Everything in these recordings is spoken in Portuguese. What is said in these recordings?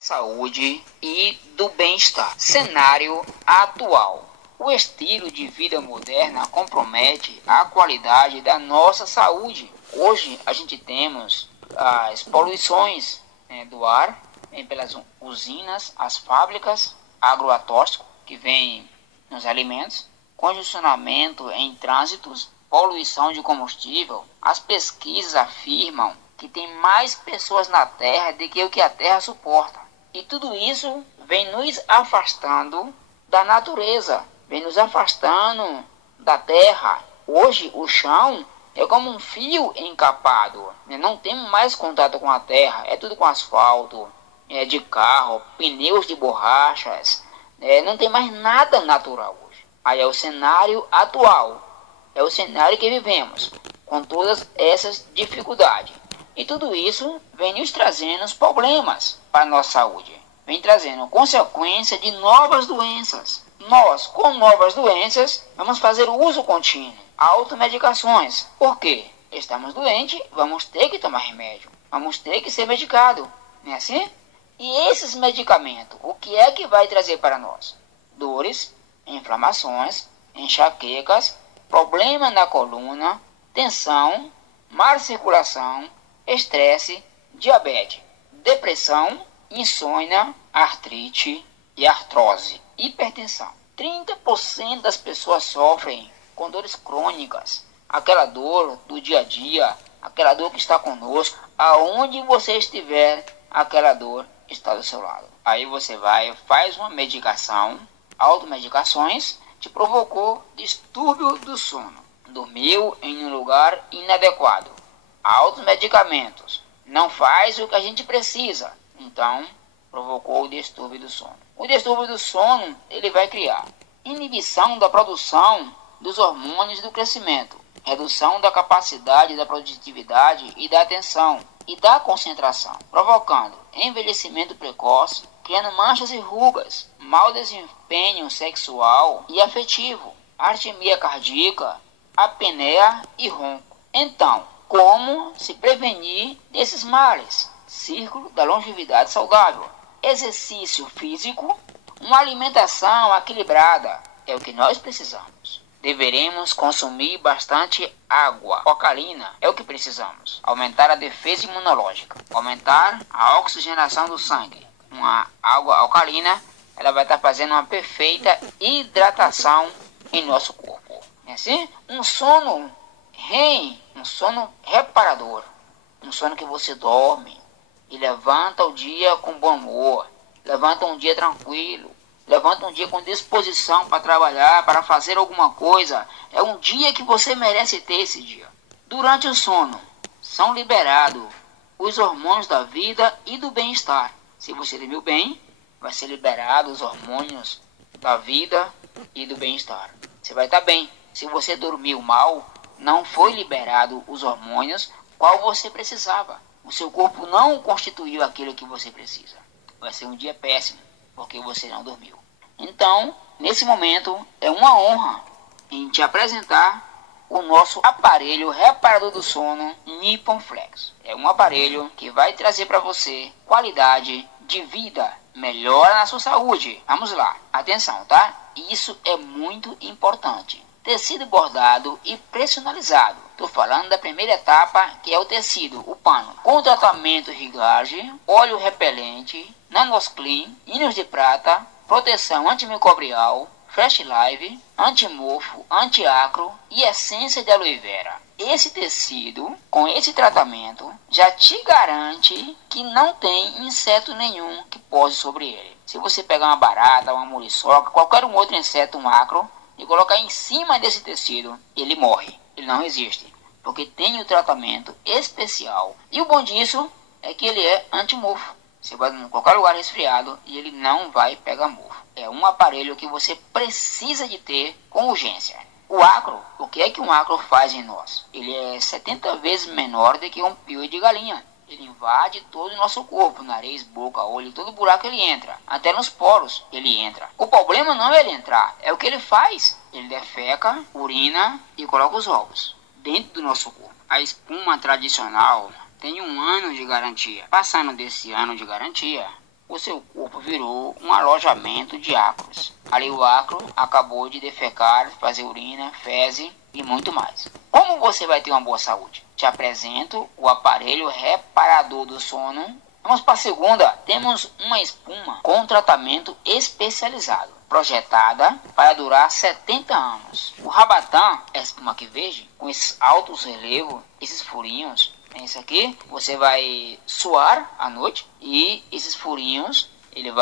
saúde e do bem-estar. Cenário atual. O estilo de vida moderna compromete a qualidade da nossa saúde. Hoje a gente temos as poluições do ar, pelas usinas, as fábricas, agrotóxico que vem nos alimentos, congestionamento em trânsitos, poluição de combustível. As pesquisas afirmam que tem mais pessoas na Terra do que o que a Terra suporta. E tudo isso vem nos afastando da natureza, vem nos afastando da terra. Hoje o chão é como um fio encapado, não temos mais contato com a terra, é tudo com asfalto, de carro, pneus de borrachas, não tem mais nada natural hoje. Aí é o cenário atual, é o cenário que vivemos, com todas essas dificuldades. E tudo isso vem nos trazendo os problemas para a nossa saúde. Vem trazendo consequência de novas doenças. Nós, com novas doenças, vamos fazer o uso contínuo. Automedicações. Por quê? Estamos doentes, vamos ter que tomar remédio. Vamos ter que ser medicado. Não é assim? E esses medicamentos, o que é que vai trazer para nós? Dores, inflamações, enxaquecas, problema na coluna, tensão, má circulação, estresse, diabetes, depressão, insônia, artrite e artrose, hipertensão. 30% das pessoas sofrem com dores crônicas, aquela dor do dia a dia, aquela dor que está conosco, aonde você estiver, aquela dor está do seu lado. Aí você vai, faz uma medicação, automedicações, te provocou distúrbio do sono, dormiu em um lugar inadequado, automedicamentos, não faz o que a gente precisa, então provocou o distúrbio do sono. O distúrbio do sono, ele vai criar inibição da produção dos hormônios do crescimento, redução da capacidade da produtividade e da atenção e da concentração, provocando envelhecimento precoce, criando manchas e rugas, mau desempenho sexual e afetivo, arritmia cardíaca, apneia e ronco. Então, como se prevenir desses males? Círculo da longevidade saudável. Exercício físico, uma alimentação equilibrada é o que nós precisamos. Deveremos consumir bastante água alcalina, é o que precisamos. Aumentar a defesa imunológica, aumentar a oxigenação do sangue. Uma água alcalina, ela vai estar fazendo uma perfeita hidratação em nosso corpo. É assim? Um sono um sono reparador, um sono que você dorme e levanta o dia com bom humor, levanta um dia tranquilo, levanta um dia com disposição para trabalhar, para fazer alguma coisa. É um dia que você merece ter esse dia. Durante o sono, são liberados os hormônios da vida e do bem-estar. Se você dormiu bem, vai ser liberado os hormônios da vida e do bem-estar. Você vai estar bem. Se você dormiu mal, não foi liberado os hormônios qual você precisava. O seu corpo não constituiu aquilo que você precisa. Vai ser um dia péssimo, porque você não dormiu. Então, nesse momento, é uma honra em te apresentar o nosso aparelho reparador do sono Nippon Flex. É um aparelho que vai trazer para você qualidade de vida, melhora na sua saúde. Vamos lá, atenção, tá? Isso é muito importante. Tecido bordado e personalizado. Estou falando da primeira etapa, que é o tecido, o pano. Com tratamento Rigage, óleo repelente, nanosclean, íons de prata, proteção antimicrobial, Fresh Live, antimofo, antiacro e essência de aloe vera. Esse tecido, com esse tratamento, já te garante que não tem inseto nenhum que pose sobre ele. Se você pegar uma barata, uma muriçoca, qualquer um outro inseto, um acro, e colocar em cima desse tecido, ele morre, ele não resiste, porque tem o tratamento especial. E o bom disso é que ele é antimofo. Você vai em qualquer lugar resfriado e ele não vai pegar mofo. É um aparelho que você precisa de ter com urgência. O acro, o que é que um acro faz em nós? Ele é 70 vezes menor do que um pio de galinha. Ele invade todo o nosso corpo, nariz, boca, olho, todo buraco ele entra. Até nos poros ele entra. O problema não é ele entrar, é o que ele faz. Ele defeca, urina e coloca os ovos dentro do nosso corpo. A espuma tradicional tem 1 ano de garantia. Passando desse ano de garantia, o seu corpo virou um alojamento de ácaros. Ali o ácaro acabou de defecar, fazer urina, fezes e muito mais. Como você vai ter uma boa saúde? Te apresento o aparelho reparador do sono. Vamos para a segunda. Temos uma espuma com tratamento especializado, projetada para durar 70 anos. O Rabatan é a espuma que vejo, com esses altos relevos, esses furinhos. Esse aqui você vai suar à noite e esses furinhos ele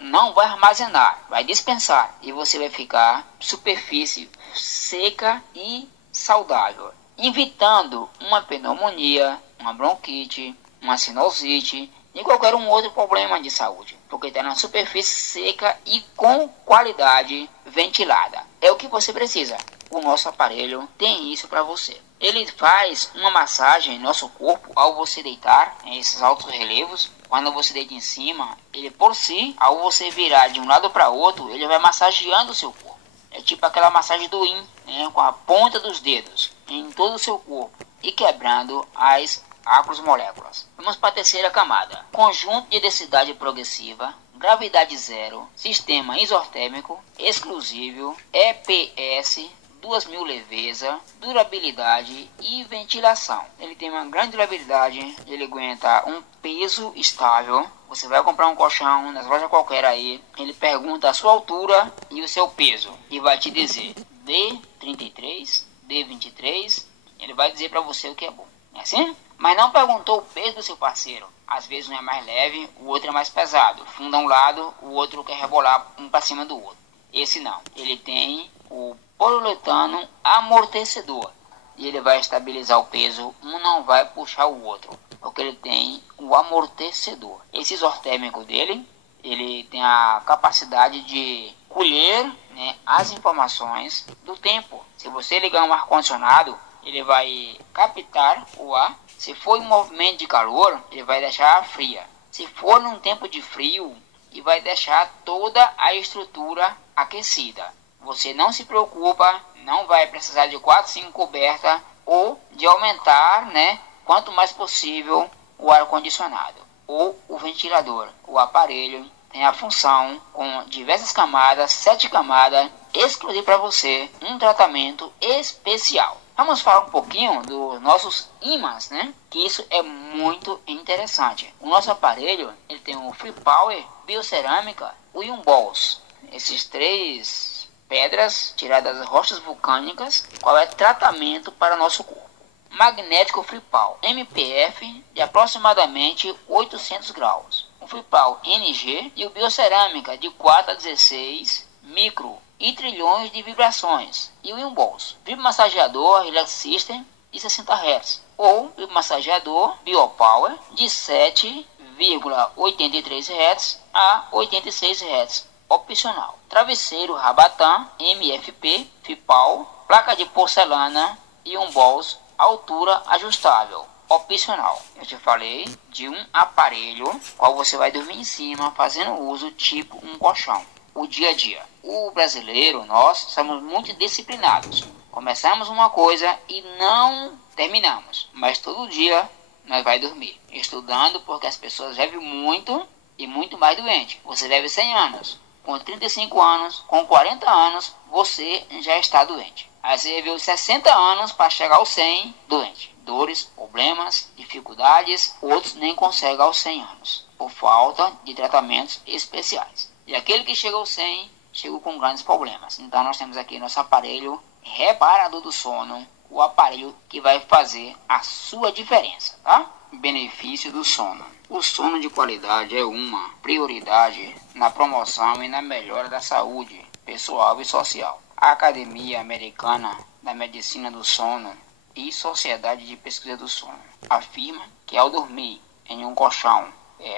não vai armazenar, vai dispensar e você vai ficar superfície seca e saudável, evitando uma pneumonia, uma bronquite, uma sinusite e qualquer um outro problema de saúde, porque está na superfície seca e com qualidade ventilada. É o que você precisa. O nosso aparelho tem isso para você. Ele faz uma massagem no nosso corpo ao você deitar em esses altos relevos. Quando você deita em cima, ele por si, ao você virar de um lado para outro, ele vai massageando o seu corpo. É tipo aquela massagem do Yin, né, com a ponta dos dedos em todo o seu corpo e quebrando as macromoléculas. Vamos para a terceira camada. Conjunto de densidade progressiva, gravidade zero, sistema isotérmico, exclusivo, EPS, 2000 leveza, durabilidade e ventilação. Ele tem uma grande durabilidade, ele aguenta um peso estável. Você vai comprar um colchão nas lojas qualquer aí, ele pergunta a sua altura e o seu peso e vai te dizer D33, D23, ele vai dizer para você o que é bom. É assim? Mas não perguntou o peso do seu parceiro. Às vezes um é mais leve, o outro é mais pesado. Funda um lado, o outro quer rebolar um para cima do outro. Esse não. Ele tem o poliuretano amortecedor. E ele vai estabilizar o peso. Um não vai puxar o outro. Porque ele tem o amortecedor. Esse isotérmico dele, ele tem a capacidade de colher, né, as informações do tempo. Se você ligar um ar-condicionado, ele vai captar o ar. Se for um movimento de calor, ele vai deixar fria. Se for num tempo de frio, ele vai deixar toda a estrutura aquecida. Você não se preocupa, não vai precisar de 4, 5 cobertas ou de aumentar, né, quanto mais possível o ar-condicionado ou o ventilador. O aparelho tem a função com diversas camadas, 7 camadas, exclusivo para você, um tratamento especial. Vamos falar um pouquinho dos nossos ímãs, né? Que isso é muito interessante. O nosso aparelho, ele tem o Free Power, biocerâmica, o Ion Balls. Esses 3 pedras tiradas das rochas vulcânicas, qual é tratamento para o nosso corpo. Magnético Free Power, MPF de aproximadamente 800 graus. O Free Power NG e o biocerâmica de 4 a 16 micro e trilhões de vibrações. E o Ion Balls, vibromassageador Relax System de 60 Hz ou vibromassageador BioPower de 7,83 Hz a 86 Hz, opcional. Travesseiro Rabatan MFP FIPAL, placa de porcelana e Ion Balls, altura ajustável, opcional. Eu te falei de um aparelho qual você vai dormir em cima fazendo uso tipo um colchão. O dia a dia. O brasileiro, nós somos muito disciplinados. Começamos uma coisa e não terminamos. Mas todo dia nós vai dormir. Estudando porque as pessoas vivem muito e muito mais doente. Você vive 100 anos. Com 35 anos, com 40 anos, você já está doente. Aí você viveu 60 anos para chegar aos 100 doente. Dores, problemas, dificuldades. Outros nem conseguem aos 100 anos. Por falta de tratamentos especiais. E aquele que chegou aos 100, chegou com grandes problemas. Então nós temos aqui nosso aparelho reparador do sono, o aparelho que vai fazer a sua diferença, tá? Benefício do sono. O sono de qualidade é uma prioridade na promoção e na melhora da saúde pessoal e social. A Academia Americana da Medicina do Sono e Sociedade de Pesquisa do Sono afirma que ao dormir em um colchão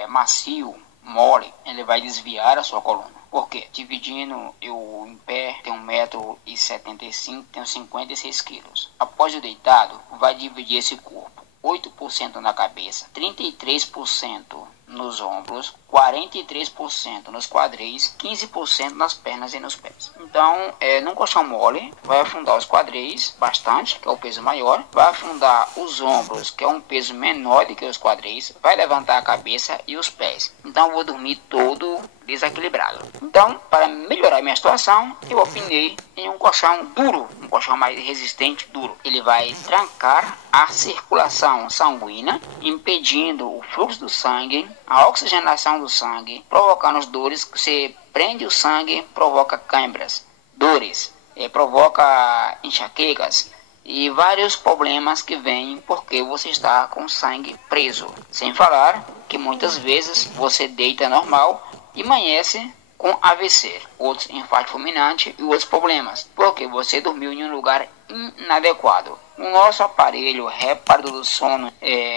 macio, mole, ele vai desviar a sua coluna. Por quê? Dividindo eu em pé, tenho 1,75 m, tenho 56 quilos. Após o deitado, vai dividir esse corpo. 8% na cabeça, 33% nos ombros, 43% nos quadris, 15% nas pernas e nos pés. Então, num colchão mole, vai afundar os quadris bastante, que é o peso maior, vai afundar os ombros, que é um peso menor do que os quadris, vai levantar a cabeça e os pés. Então, eu vou dormir todo desequilibrado. Então, para melhorar minha situação, eu opinei em um colchão duro, um colchão mais resistente, duro. Ele vai trancar a circulação sanguínea, impedindo o fluxo do sangue, a oxigenação do sangue, provocando as dores. Você prende o sangue, provoca câimbras, dores, provoca enxaquecas e vários problemas que vêm porque você está com o sangue preso. Sem falar que muitas vezes você deita normal e amanhece com AVC, outros infarto fulminante e outros problemas, porque você dormiu em um lugar inadequado. O nosso aparelho reparador do sono,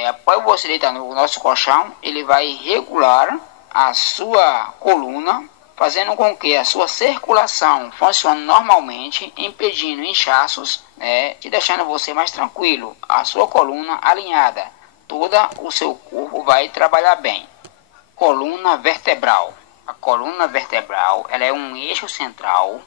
após você deitar no nosso colchão, ele vai regular a sua coluna, fazendo com que a sua circulação funcione normalmente, impedindo inchaços, te deixando você mais tranquilo, a sua coluna alinhada, todo o seu corpo vai trabalhar bem. Coluna vertebral. A coluna vertebral ela é um eixo central,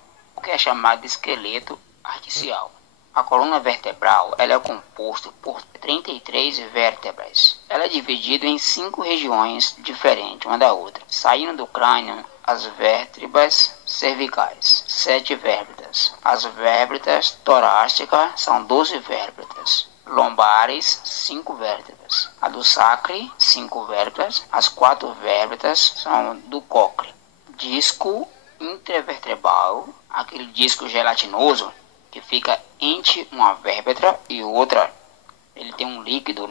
que é chamado de esqueleto artificial. A coluna vertebral ela é composta por 33 vértebras. Ela é dividida em 5 regiões diferentes uma da outra, saindo do crânio as vértebras cervicais, 7 vértebras. As vértebras torácicas são 12 vértebras. Lombares, 5 vértebras. A do sacro, 5 vértebras. As 4 vértebras são do cóccix. Disco intervertebral, aquele disco gelatinoso que fica entre uma vértebra e outra. Ele tem um líquido,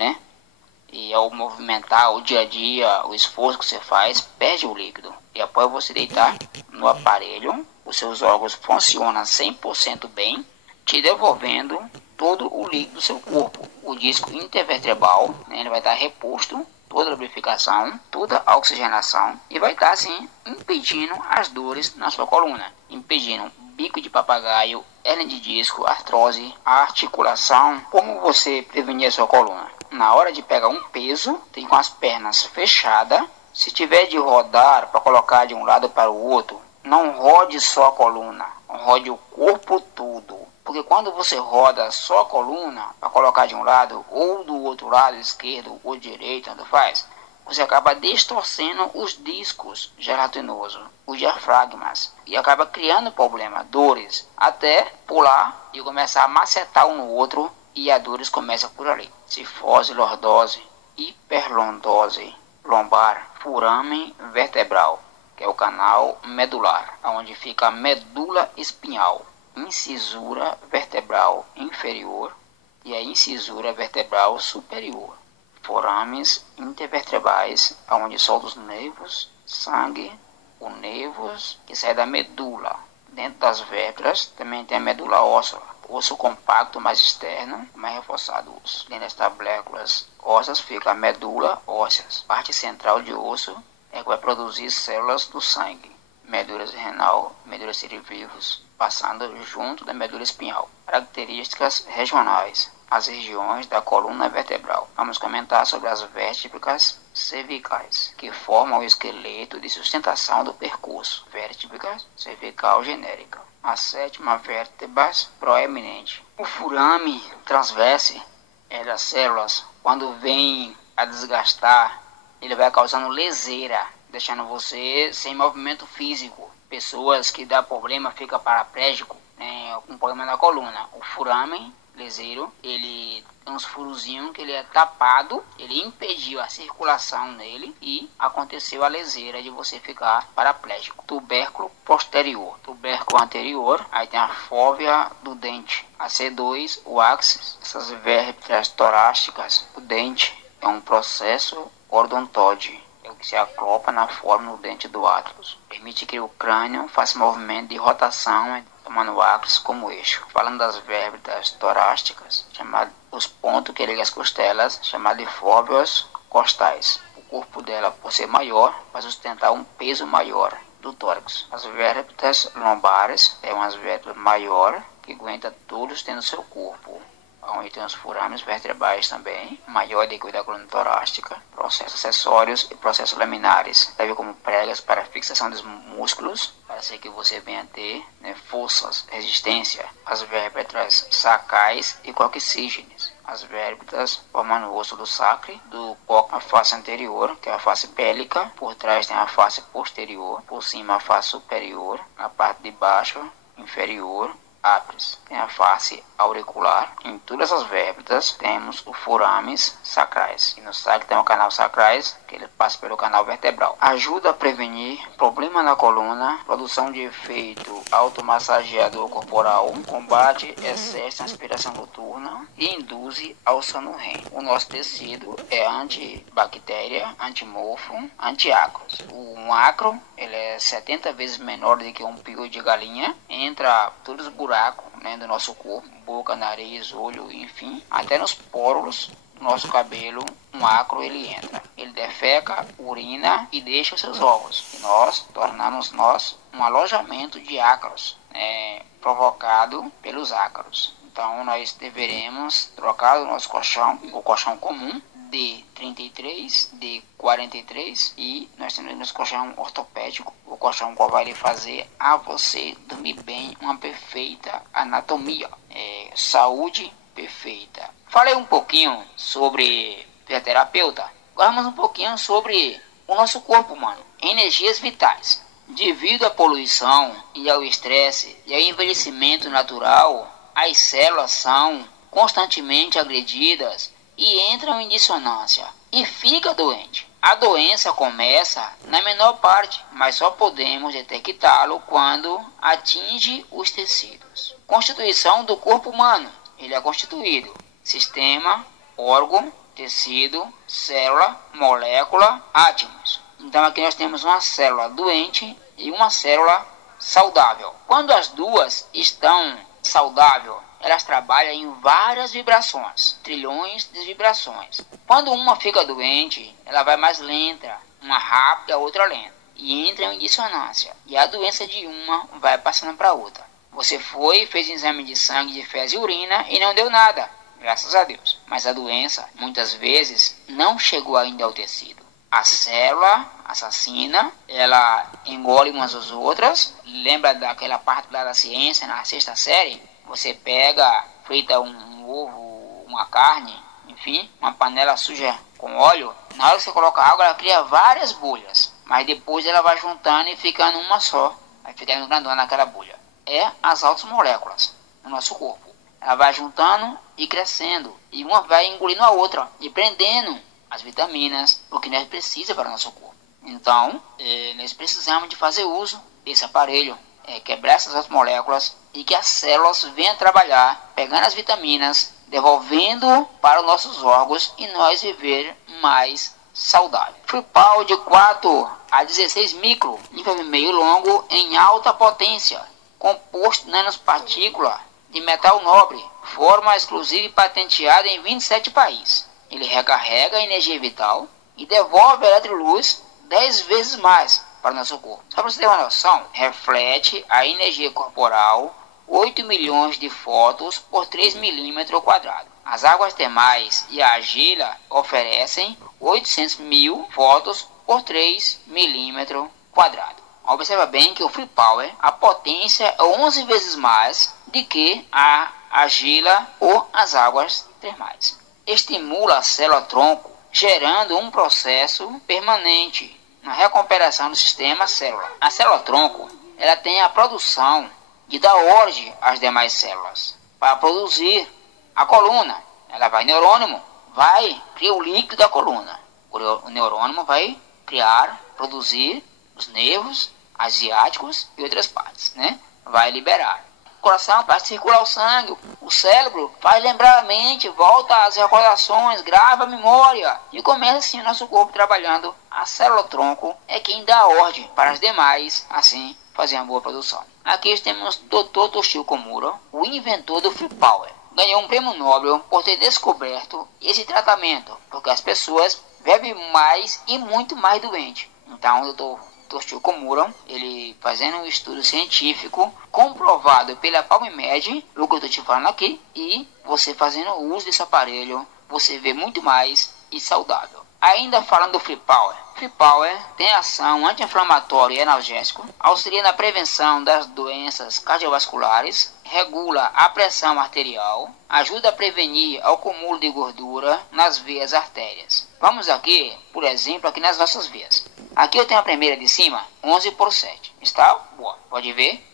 E ao movimentar o dia a dia, o esforço que você faz, perde o líquido. E após você deitar no aparelho, os seus órgãos funcionam 100% bem, te devolvendo todo o líquido do seu corpo. O disco intervertebral, ele vai estar reposto, toda a lubrificação, toda a oxigenação e vai estar assim impedindo as dores na sua coluna, impedindo bico de papagaio, hernia de disco, artrose, a articulação. Como você prevenir a sua coluna? Na hora de pegar um peso, tem com as pernas fechadas. Se tiver de rodar para colocar de um lado para o outro, não rode só a coluna, rode o corpo todo. Porque quando você roda só a coluna para colocar de um lado ou do outro lado, esquerdo ou direito, tanto faz, você acaba distorcendo os discos gelatinosos, os diafragmas, e acaba criando problema, dores, até pular e começar a macetar um no outro e as dores começam por ali. Cifose, lordose, hiperlordose lombar, furame vertebral, que é o canal medular, onde fica a medula espinhal, incisura vertebral inferior e a incisura vertebral superior. Forames intervertebrais, onde soltam os nervos, sangue, os nervos que sai da medula. Dentro das vértebras também tem a medula óssea, osso compacto mais externo, mais reforçado o osso. Dentro das tabeléculas ósseas fica a medula óssea. Parte central de osso é que vai produzir células do sangue. Medula renal, medula cervicals, passando junto da medula espinhal. Características regionais. As regiões da coluna vertebral. Vamos comentar sobre as vértebras cervicais, que formam o esqueleto de sustentação do percurso. Vértebra cervical genérica. A 7ª vértebra proeminente. O furame transverso das células, quando vem a desgastar, ele vai causando leseira, deixando você sem movimento físico. Pessoas que dá problema, fica paraplégico, com problema na coluna. O furame leseiro, ele tem uns furozinhos que ele é tapado, ele impediu a circulação nele e aconteceu a leseira de você ficar paraplégico. Tubérculo posterior, tubérculo anterior, aí tem a fóvea do dente, a C2, o áxis, essas vértebras torácicas, o dente é um processo odontóide, é o que se acopla na forma do dente do átrio, permite que o crânio faça movimento de rotação tomando o áxis como eixo. Falando das vértebras torácicas, os pontos que ligam as costelas, chamados de fóveas costais. O corpo dela, por ser maior, vai sustentar um peso maior do tórax. As vértebras lombares é umas vértebras maior que aguenta todos tendo seu corpo. onde tem os forames vertebrais também, maior do que o da coluna torácica, processos acessórios e processos laminares, deve como pregas para fixação dos músculos, para ser que você venha ter, né, forças, resistência, as vértebras sacrais e coxígenes. As vértebras formando o osso do sacro, do coxo, a face anterior, que é a face pélica, por trás tem a face posterior, por cima a face superior, na parte de baixo, inferior, ápice. Tem a face auricular. Em todas as vértebras temos os forames sacrais. E no sacro tem o canal sacrais, que ele passa pelo canal vertebral. Ajuda a prevenir problema na coluna, produção de efeito automassageador corporal, combate excesso de transpiração noturna e induz ao sono REM. O nosso tecido é antibactéria, antimorfo, antiácaros. O ácaro ele é 70 vezes menor do que um pio de galinha. Entra todos os buracos, né, do nosso corpo, boca, nariz, olho, enfim, até nos poros do nosso cabelo, um ácaro ele entra. Ele defeca, urina e deixa os seus ovos. E nós tornamos um alojamento de ácaros, provocado pelos ácaros. Então nós deveremos trocar o nosso colchão, o colchão comum, de 33, de 43, e nós temos nosso colchão ortopédico, o colchão qual vai lhe fazer a você dormir bem, uma perfeita anatomia, saúde perfeita. Falei um pouquinho sobre fisioterapeuta, agora vamos um pouquinho sobre o nosso corpo humano, energias vitais. Devido à poluição e ao estresse e ao envelhecimento natural, as células são constantemente agredidas e entram em dissonância e fica doente. A doença começa na menor parte, mas só podemos detectá-lo quando atinge os tecidos. Constituição do corpo humano. Ele é constituído sistema, órgão, tecido, célula, molécula, átomos. Então aqui nós temos uma célula doente e uma célula saudável. Quando as duas estão saudáveis, elas trabalham em várias vibrações, trilhões de vibrações. Quando uma fica doente, ela vai mais lenta, uma rápida, a outra lenta, e entra em dissonância. E a doença de uma vai passando para a outra. Você fez um exame de sangue, de fezes e urina e não deu nada, graças a Deus. Mas a doença, muitas vezes, não chegou ainda ao tecido. A célula assassina, ela engole umas às outras. Lembra daquela parte lá da ciência, na sexta série? Você pega, frita um ovo, uma carne, enfim, uma panela suja com óleo. Na hora que você coloca água, ela cria várias bolhas. Mas depois ela vai juntando e ficando uma só. Vai ficando grandona naquela bolha. É as altas moléculas no nosso corpo. Ela vai juntando e crescendo. E uma vai engolindo a outra e prendendo as vitaminas, o que nós precisamos para o nosso corpo. Então, nós precisamos de fazer uso desse aparelho. Quebrar essas moléculas e que as células venham trabalhar, pegando as vitaminas, devolvendo para os nossos órgãos e nós viver mais saudável. Free-Power de 4 a 16 micro, meio longo em alta potência, composto de nanopartícula de metal nobre, forma exclusiva e patenteada em 27 países. Ele recarrega a energia vital e devolve a eletroluz 10 vezes mais para o nosso corpo. Só para você ter uma noção, reflete a energia corporal 8 milhões de fótons por 3 milímetros quadrados. As águas termais e a argila oferecem 800 mil fótons por 3 milímetros quadrados. Observa bem que o Free Power, a potência é 11 vezes mais do que a argila ou as águas termais. Estimula a célula-tronco, gerando um processo permanente na recuperação do sistema célula. A célula-tronco ela tem a produção de dar origem às demais células para produzir a coluna. Ela vai neurônimo, vai criar o líquido da coluna. O neurônimo vai produzir os nervos asiáticos e outras partes, né? Vai liberar. O coração vai circular o sangue, o cérebro vai lembrar a mente, volta às recordações, grava a memória e começa assim o nosso corpo trabalhando. A célula-tronco é quem dá a ordem para as demais, assim, fazer uma boa produção. Aqui temos Dr. Toshio Komura, o inventor do Free Power. Ganhou um prêmio Nobel por ter descoberto esse tratamento, porque as pessoas vivem mais e muito mais doentes. Então o Dr. Toshio Komura, ele fazendo um estudo científico comprovado pela PubMed, o que eu estou te falando aqui, e você fazendo uso desse aparelho, você vê muito mais e saudável. Ainda falando do Free Power. Free Power tem ação anti-inflamatória e analgésico, auxilia na prevenção das doenças cardiovasculares, regula a pressão arterial, ajuda a prevenir o acúmulo de gordura nas veias artérias. Vamos aqui, por exemplo, aqui nas nossas veias. Aqui eu tenho a primeira de cima, 11/7. Está boa. Pode ver,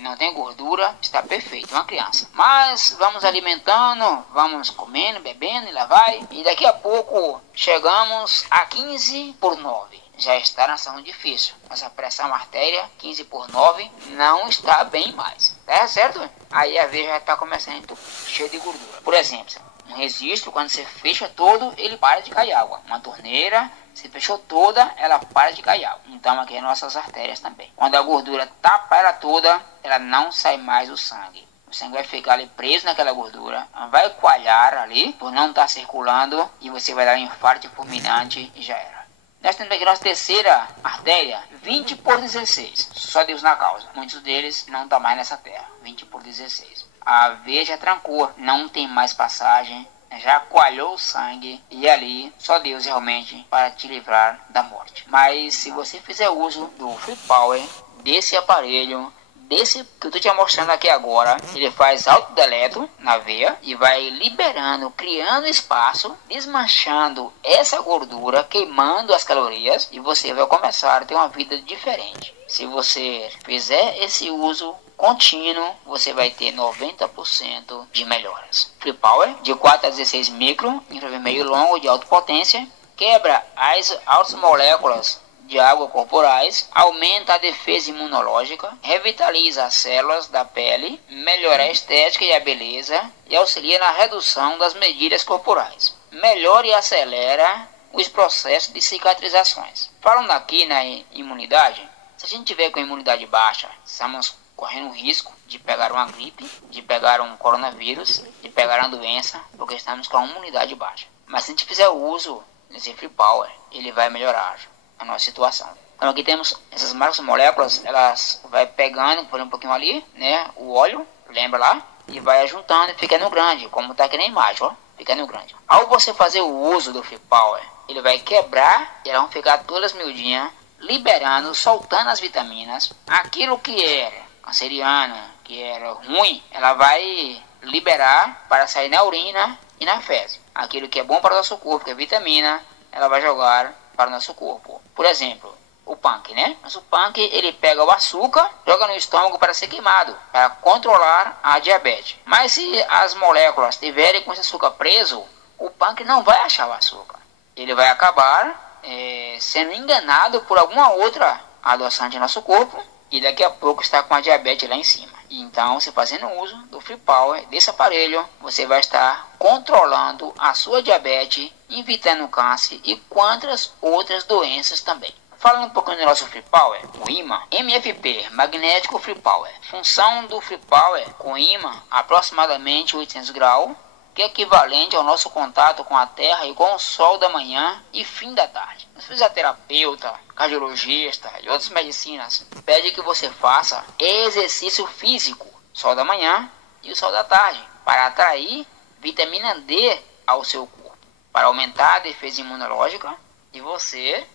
não tem gordura, está perfeito, uma criança. Mas vamos alimentando, vamos comendo, bebendo e lá vai. E daqui a pouco chegamos a 15/9. Já está na ação difícil. Essa pressão artéria, 15/9, não está bem mais. Tá certo? Aí a veia já está começando a entupir, cheio de gordura. Por exemplo, um registro, quando você fecha todo, ele para de cair água. Uma torneira, se fechou toda, ela para de cair água. Então aqui as nossas artérias também. Quando a gordura tapa ela toda, ela não sai mais o sangue. O sangue vai ficar ali preso naquela gordura, vai coalhar ali, por não estar circulando, e você vai dar um infarto fulminante e já era. Nós temos aqui nossa terceira artéria, 20/16. Só Deus na causa. Muitos deles não estão mais nessa terra. 20/16. A veia já trancou, não tem mais passagem, já coalhou o sangue, e ali só Deus realmente para te livrar da morte. Mas se você fizer uso do Free Power, desse aparelho, desse que eu estou te mostrando aqui agora, ele faz autodeleto na veia e vai liberando, criando espaço, desmanchando essa gordura, queimando as calorias, e você vai começar a ter uma vida diferente. Se você fizer esse uso contínuo, você vai ter 90% de melhoras. Free Power de 4 a 16 micro, infravermelho longo de alta potência, quebra as altas moléculas de água corporais, aumenta a defesa imunológica, revitaliza as células da pele, melhora a estética e a beleza e auxilia na redução das medidas corporais. Melhora e acelera os processos de cicatrizações. Falando aqui na imunidade, se a gente tiver com a imunidade baixa, estamos correndo um risco de pegar uma gripe, de pegar um coronavírus, de pegar uma doença, porque estamos com a imunidade baixa. Mas se a gente fizer o uso desse Free Power, ele vai melhorar a nossa situação. Então aqui temos essas macromoléculas, elas vai pegando por um pouquinho ali, né, o óleo, lembra lá, e vai juntando e ficando grande, como está aqui na imagem, ó, ficando grande. Ao você fazer o uso do Free Power, ele vai quebrar e elas vão ficar todas miudinhas, liberando, soltando as vitaminas. Aquilo que era canceriano, que era ruim, ela vai liberar para sair na urina e na fezes. Aquilo que é bom para o nosso corpo, que é vitamina, ela vai jogar para o nosso corpo. Por exemplo, o punk, né? Mas o punk, ele pega o açúcar, joga no estômago para ser queimado, para controlar a diabetes. Mas se as moléculas estiverem com esse açúcar preso, o punk não vai achar o açúcar. Ele vai acabar sendo enganado por alguma outra adoçante no nosso corpo, e daqui a pouco está com a diabetes lá em cima. Então, você fazendo uso do Free Power, desse aparelho, você vai estar controlando a sua diabetes, evitando câncer e quantas outras doenças também. Falando um pouquinho do nosso Free Power, o ímã MFP, magnético Free Power. Função do Free Power com ímã aproximadamente 800 graus, que é equivalente ao nosso contato com a Terra e com o Sol da manhã e fim da tarde. O fisioterapeuta, cardiologista e outras medicinas pedem que você faça exercício físico, Sol da manhã e o Sol da tarde, para atrair vitamina D ao seu corpo, para aumentar a defesa imunológica e você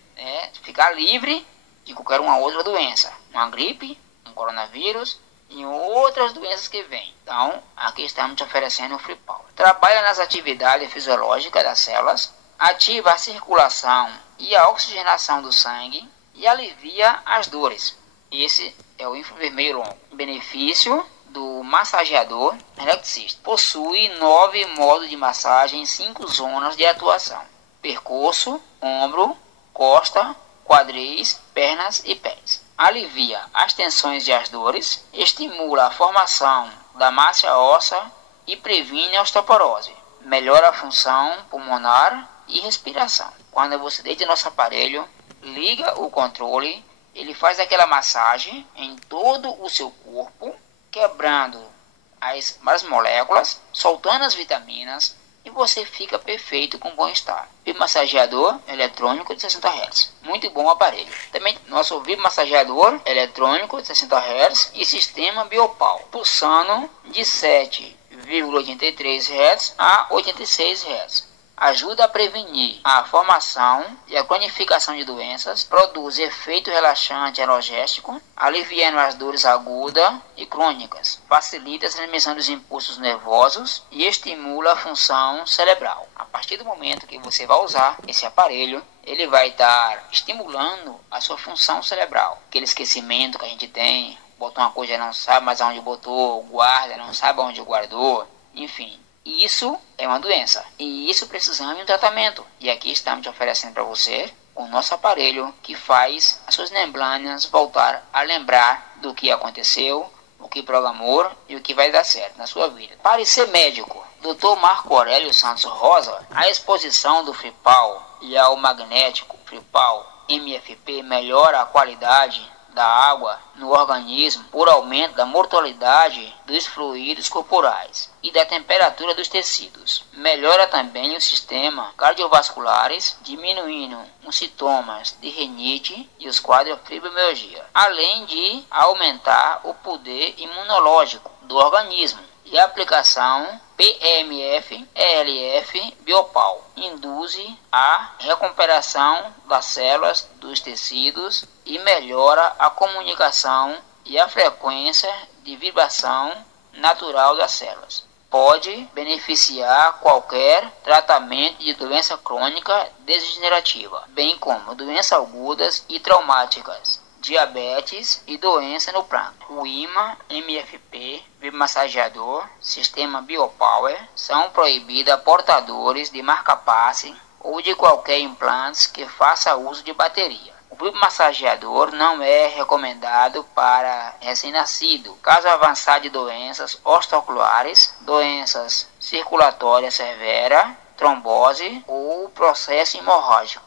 ficar livre de qualquer uma outra doença, uma gripe, um coronavírus e outras doenças que vêm. Então, aqui estamos te oferecendo o Free Power. Trabalha nas atividades fisiológicas das células, ativa a circulação e a oxigenação do sangue e alivia as dores. Esse é o infravermelho longo. Benefício do massageador eletricista. Possui 9 modos de massagem em 5 zonas de atuação: pescoço, ombro, costa, quadris, pernas e pés. Alivia as tensões e as dores, estimula a formação da massa óssea e previne a osteoporose. Melhora a função pulmonar e respiração. Quando você deita nosso aparelho, liga o controle, ele faz aquela massagem em todo o seu corpo, quebrando as moléculas, soltando as vitaminas, e você fica perfeito com bom-estar. Vibromassageador eletrônico de 60 Hz. Muito bom aparelho. Também nosso vibromassageador eletrônico de 60 Hz e sistema Biopal, pulsando de 7,83 Hz a 86 Hz. Ajuda a prevenir a formação e a cronificação de doenças, produz efeito relaxante analgésico, aliviando as dores agudas e crônicas, facilita a transmissão dos impulsos nervosos e estimula a função cerebral. A partir do momento que você vai usar esse aparelho, ele vai estar estimulando a sua função cerebral. Aquele esquecimento que a gente tem, botou uma coisa e não sabe mais aonde botou, guarda, não sabe aonde guardou, enfim. Isso é uma doença e isso precisamos de um tratamento. E aqui estamos te oferecendo para você o nosso aparelho que faz as suas membranas voltar a lembrar do que aconteceu, o que programou e o que vai dar certo na sua vida. Para ser médico, Dr. Marco Aurélio Santos Rosa, a exposição do FreePal e ao magnético FreePal MFP melhora a qualidade da água no organismo por aumento da mortalidade dos fluidos corporais e da temperatura dos tecidos. Melhora também o sistema cardiovasculares, diminuindo os sintomas de rinite e os quadros de fibromialgia, além de aumentar o poder imunológico do organismo. E a aplicação PMF-ELF Biopal induz a recuperação das células dos tecidos e melhora a comunicação e a frequência de vibração natural das células. Pode beneficiar qualquer tratamento de doença crônica degenerativa, bem como doenças agudas e traumáticas, diabetes e doença no pâncreas. O IMA, MFP, vibromassageador, sistema Biopower são proibidos a portadores de marca-passe ou de qualquer implante que faça uso de bateria. O vibromassageador não é recomendado para recém-nascido, caso avançado de doenças osteoculares, doenças circulatórias severas, trombose ou processo hemorrágico.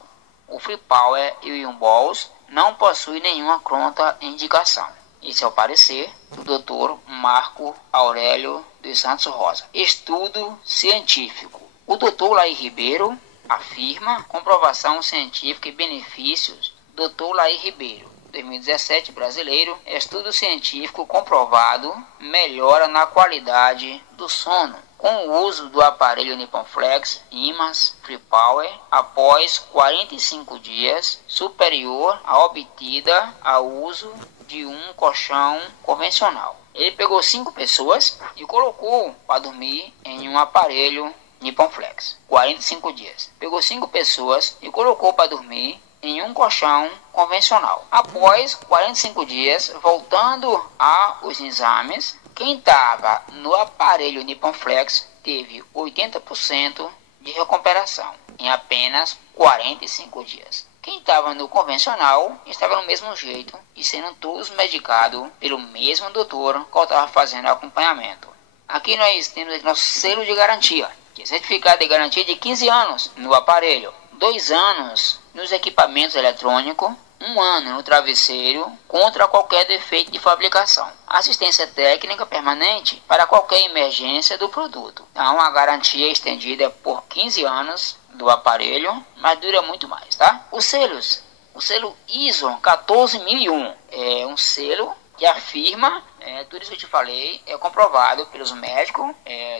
O FreePower e o Imbols não possui nenhuma contraindicação. Esse é o parecer do Dr. Marco Aurélio dos Santos Rosa. Estudo científico. O Dr. Laí Ribeiro afirma comprovação científica e benefícios. Dr. Laí Ribeiro, 2017, brasileiro. Estudo científico comprovado melhora na qualidade do sono com o uso do aparelho Nippon Flex IMAS FreePower após 45 dias, superior à obtida ao uso de um colchão convencional. Ele pegou 5 pessoas e colocou para dormir em um aparelho Nippon Flex, 45 dias. Pegou 5 pessoas e colocou para dormir em um colchão convencional. Após 45 dias, voltando aos exames, quem estava no aparelho Nippon Flex teve 80% de recuperação em apenas 45 dias. Quem estava no convencional estava no mesmo jeito e sendo todos medicados pelo mesmo doutor que estava fazendo acompanhamento. Aqui nós temos nosso selo de garantia, que é certificado de garantia de 15 anos no aparelho, 2 anos nos equipamentos eletrônicos, 1 ano no travesseiro contra qualquer defeito de fabricação. Assistência técnica permanente para qualquer emergência do produto. Então, a garantia estendida por 15 anos do aparelho, mas dura muito mais, tá? Os selos. O selo ISO 14001 é um selo que afirma, tudo isso que eu te falei, é comprovado pelos médicos,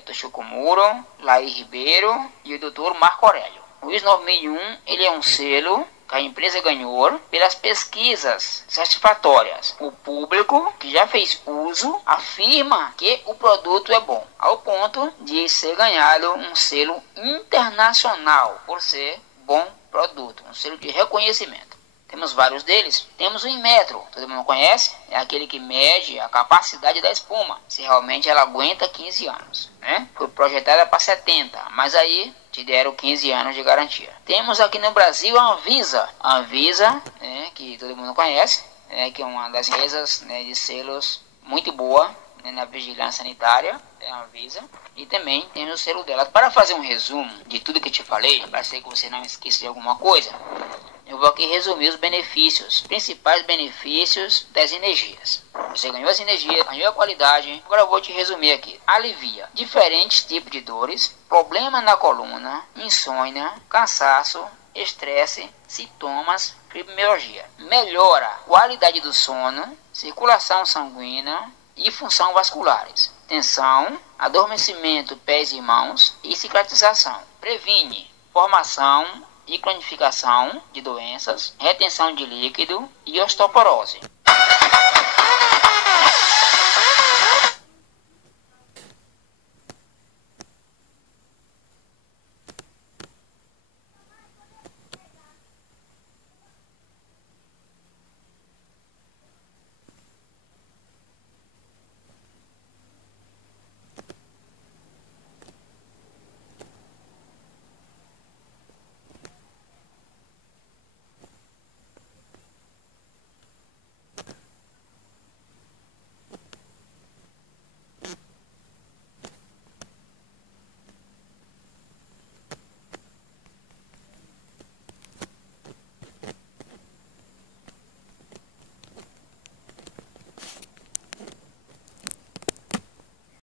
Toshiko Muro, Laí Ribeiro e o Dr. Marco Aurélio. O ISO 9001 ele é um selo que a empresa ganhou pelas pesquisas satisfatórias. O público que já fez uso afirma que o produto é bom, ao ponto de ser ganhado um selo internacional por ser bom produto, um selo de reconhecimento. Temos vários deles. Temos o Inmetro, todo mundo conhece, é aquele que mede a capacidade da espuma, se realmente ela aguenta 15 anos, né? Foi projetada para 70, mas aí te deram 15 anos de garantia. Temos aqui no Brasil a Anvisa, que todo mundo conhece, que é uma das empresas, de selos muito boa, na vigilância sanitária, é a Anvisa, e também tem o selo dela. Para fazer um resumo de tudo que eu te falei, para ser que você não esqueça de alguma coisa, eu vou aqui resumir os benefícios, principais benefícios das energias. Você ganhou as energias, ganhou a qualidade, agora eu vou te resumir aqui. Alivia diferentes tipos de dores, problema na coluna, insônia, cansaço, estresse, sintomas, fibromialgia. Melhora a qualidade do sono, circulação sanguínea e função vasculares. Tensão, adormecimento pés e mãos e cicatrização. Previne formação e cronificação de doenças, retenção de líquido e osteoporose.